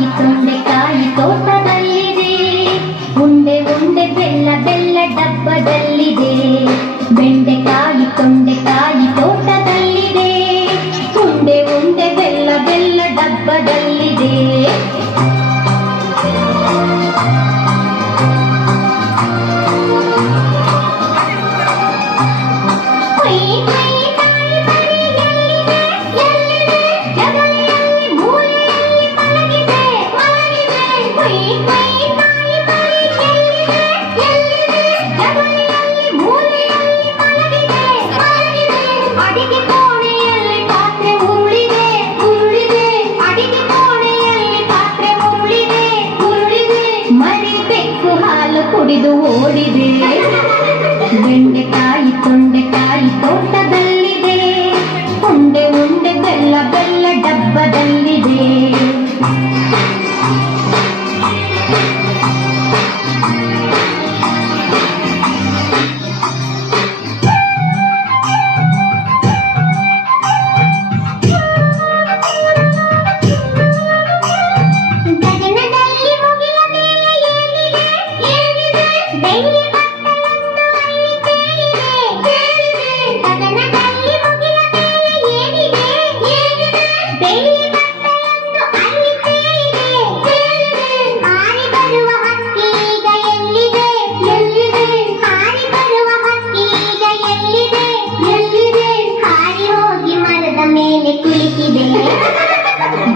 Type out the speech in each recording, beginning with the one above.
ಬೆಂಡೆಕಾಯಿ ತೊಂಡೆಕಾಯಿ ತೋಟದಲ್ಲಿದೆ. ಉಂಡೆ ಉಂಡೆ ಬೆಲ್ಲ ಬೆಲ್ಲ ಡಬ್ಬದಲ್ಲಿದೆ. ಬೆಂಡೆಕಾಯಿ ತೊಂಡೆಕಾಯಿ ತೋಟದಲ್ಲಿದೆ. ಉಂಡೆ ಉಂಡೆ ಬೆಲ್ಲ ಬೆಲ್ಲ ಡಬ್ಬದಲ್ಲಿದೆ. ಕುಡಿದು ಓಡಿದೆ. ಬೆಂಡೆಕಾಯಿ ತೊಂಡೆಕಾಯಿ ತೋಟದಲ್ಲಿದೆ. ಉಂಡೆ ಉಂಡೆ ಬೆಲ್ಲ ಬೆಲ್ಲ ಡಬ್ಬದಲ್ಲಿದೆ.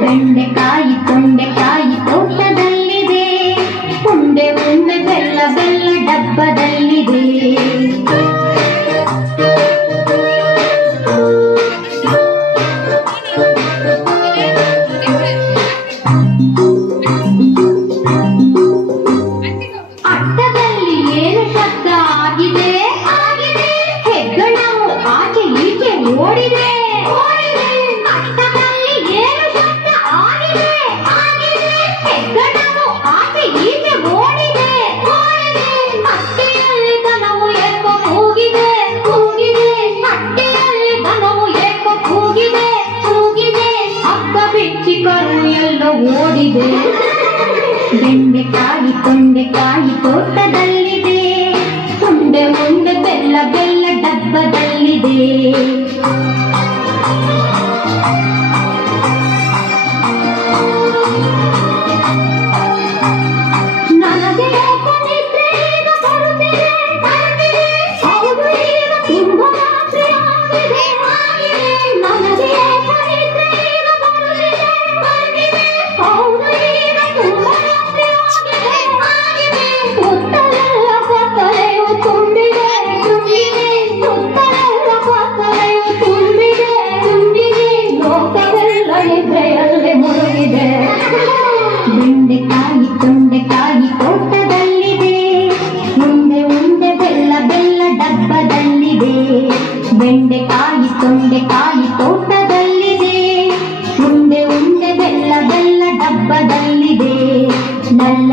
ಬೆಂಡೆಕಾಯಿ ತೊಂಡೆಕಾಯಿ ತೋಟದಲ್ಲಿದೆ. ಉಂಡೆ ಉಂಡೆ ಬೆಲ್ಲ ಬೆಲ್ಲ ಡಬ್ಬದಲ್ಲಿದೆ. ಅಟ್ಟದಲ್ಲಿ ಏನು ಶಬ್ದ ಆಗಿದೆ? ಹೆಗ್ಗಣವು ಆಚೆ ಈಚೆ ಓಡಿದೆ. ಎಲ್ಲೋ ಓಡಿದೆ. ಬೆಂಡೆಕಾಯಿ ತೊಂಡೆಕಾಯಿ ತೋಟದಲ್ಲಿದೆ. ಉಂಡೆ ಉಂಡೆ ಬೆಲ್ಲ ಬೆಲ್ಲ ಡಬ್ಬದಲ್ಲಿದೆ. ನನಗೆ ಬೆಂಡೆಕಾಯಿ ತೊಂಡೆಕಾಯಿ ತೋಟದಲ್ಲಿದೆ. ಉಂಡೆ ಉಂಡೆ ಬೆಲ್ಲ ಬೆಲ್ಲ ಡಬ್ಬದಲ್ಲಿದೆ. ಬೆಂಡೆಕಾಯಿ ತೊಂಡೆಕಾಯಿ ತೋಟದಲ್ಲಿದೆ. ಉಂಡೆ ಉಂಡೆ ಬೆಲ್ಲ ಬೆಲ್ಲ ಡಬ್ಬದಲ್ಲಿದೆ. ಲಲ್ಲ